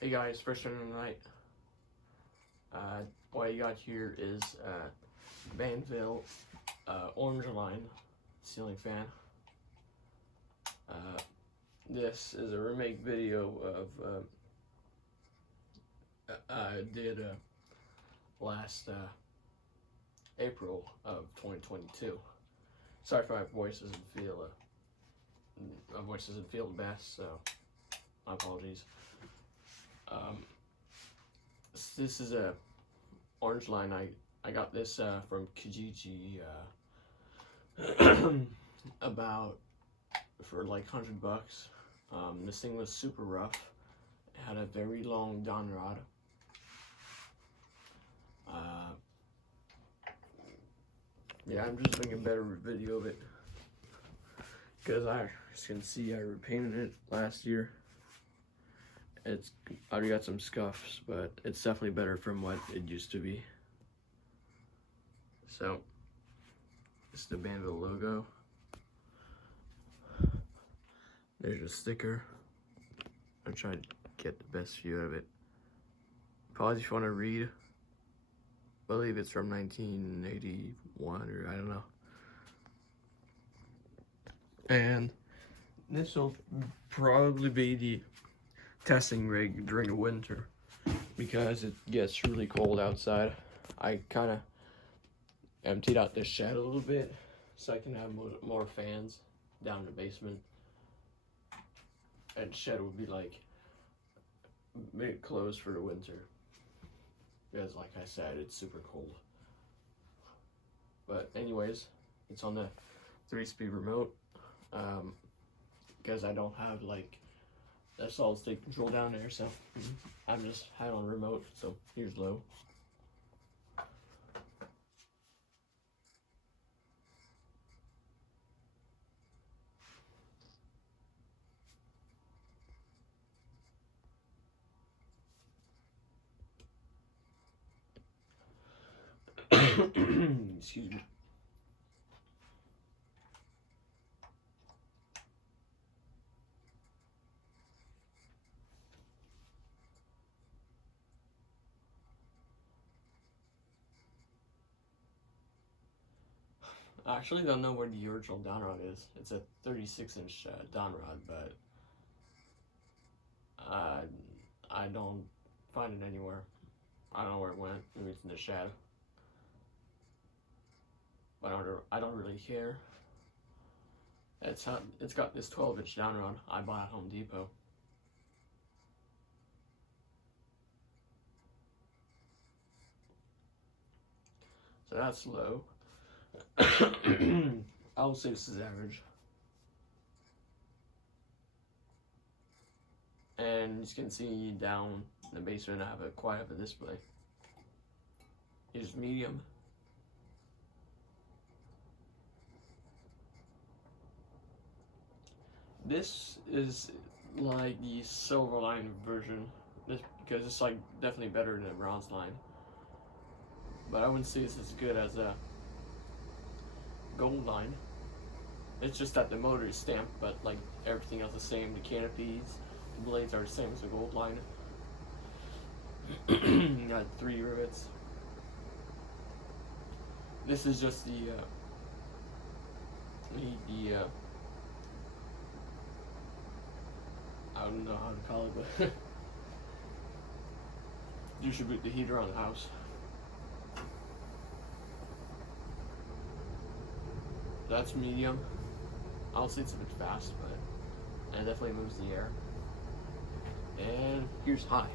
Hey guys, first turn of the night. What you got here is Banvil orange line ceiling fan. This is a remake video of I did last April of 2022. Sorry if my voice doesn't feel the best, so my apologies. This is a orange line. I got this from Kijiji about for like $100. This thing was super rough. It had a very long don rod. Yeah, I'm just making a better video of it because I, as you can see, I repainted it last year. It's already got some scuffs, but it's definitely better from what it used to be. So, this is the Banvil logo. There's a sticker. I tried to get the best view of it. Pause if you want to read. I believe it's from 1981 or I don't know. And this will probably be the testing rig during the winter because it gets really cold outside. I kind of emptied out this shed a little bit so I can have more fans down in the basement, and shed would be like made it closed for the winter because, like I said, it's super cold. But anyways, it's on the 3-speed remote because I don't have like that solid state control down there, so I'm just had on remote. So here's low. Excuse me. I actually don't know where the original don rod is. It's a 36-inch don rod, but I don't find it anywhere. I don't know where it went. Maybe it's in the shed. But I don't really care. It's got this 12-inch don rod I bought at Home Depot. So that's low. I would say this is average. And you can see down in the basement I have quite a display. Here's medium. This is like the silver line version, because it's like definitely better than the bronze line. But I wouldn't say it's as good as a gold line. It's just that the motor is stamped, but like everything else is the same. The canopies, the blades are the same as the gold line. You got 3 rivets. This is just the I don't know how to call it, but distribute the heater on the house. That's medium. I'll say it's a bit fast, but it definitely moves the air. And here's high.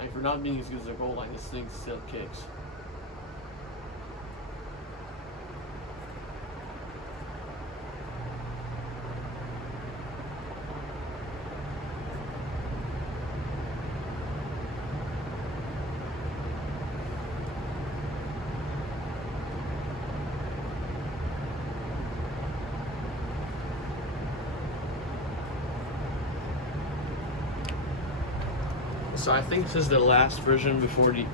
And for not being as good as a gold line, this thing still kicks. So I think this is the last version before the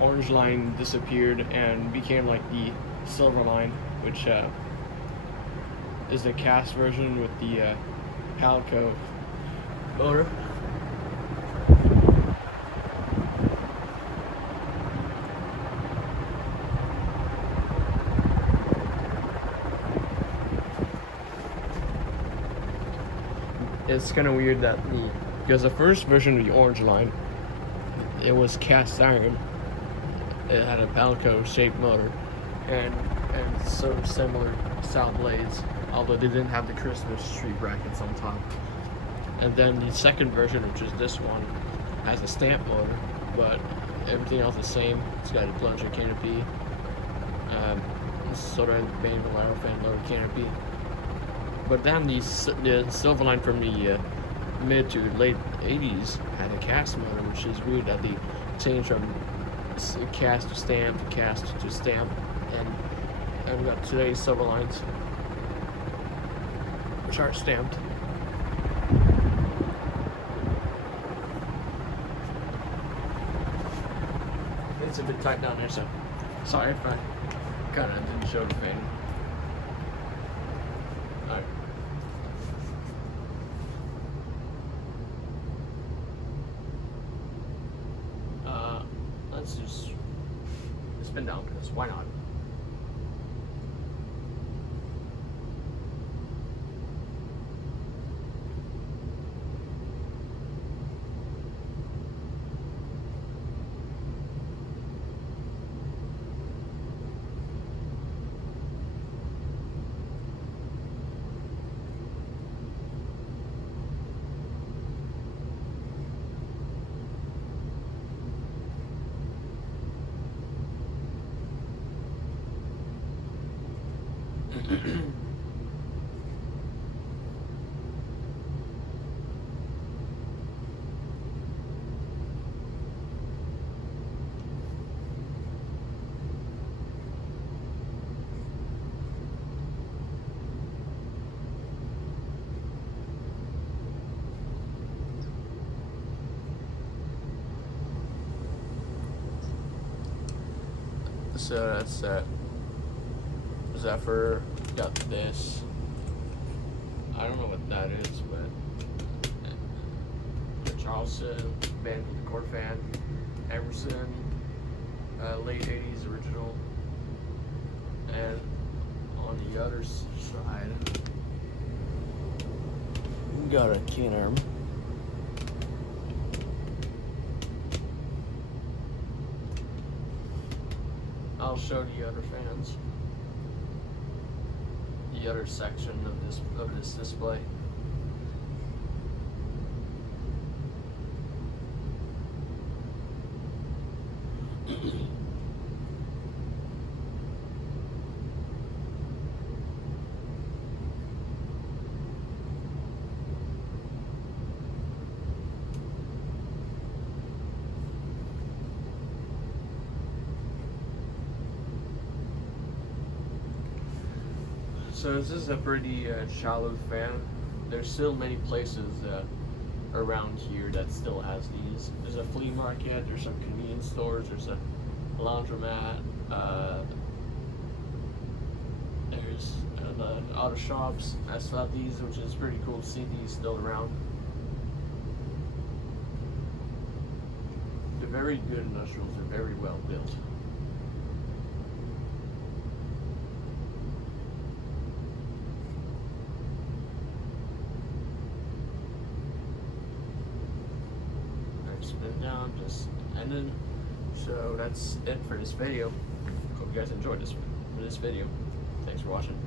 orange line disappeared and became like the silver line, which is the cast version with the calico motor. It's kind of weird that because the first version of the orange line, it was cast iron. It had a Balco shaped motor, and sort of similar style blades, although they didn't have the Christmas tree brackets on top. And then the second version, which is this one, has a stamp motor, but everything else is the same. It's got a plunger canopy, sort of Banvil aerofan lower canopy. But then the Silverline from the mid to late 80s had a cast motor, which is weird that they changed from cast to stamp to cast to stamp, and we got today's Silverlines, which aren't stamped. It's a bit tight down there, so sorry if I kind of didn't show the fan. Alright. Let's just spin down because why not? So that's that. Zephyr got this. I don't know what that is, but Charleston, Banvil cord fan, Emerson, late 80s original, and on the other side, we got a keen arm. I'll show the other fans, the other section of this display. So this is a pretty shallow fan. There's still many places around here that still has these. There's a flea market, there's some convenience stores, there's a laundromat, there's the auto shops that still have these, which is pretty cool to see these still around. They're very good industrials, they're very well built. Spin down, just ended. So that's it for this video. Hope you guys enjoyed this video. Thanks for watching.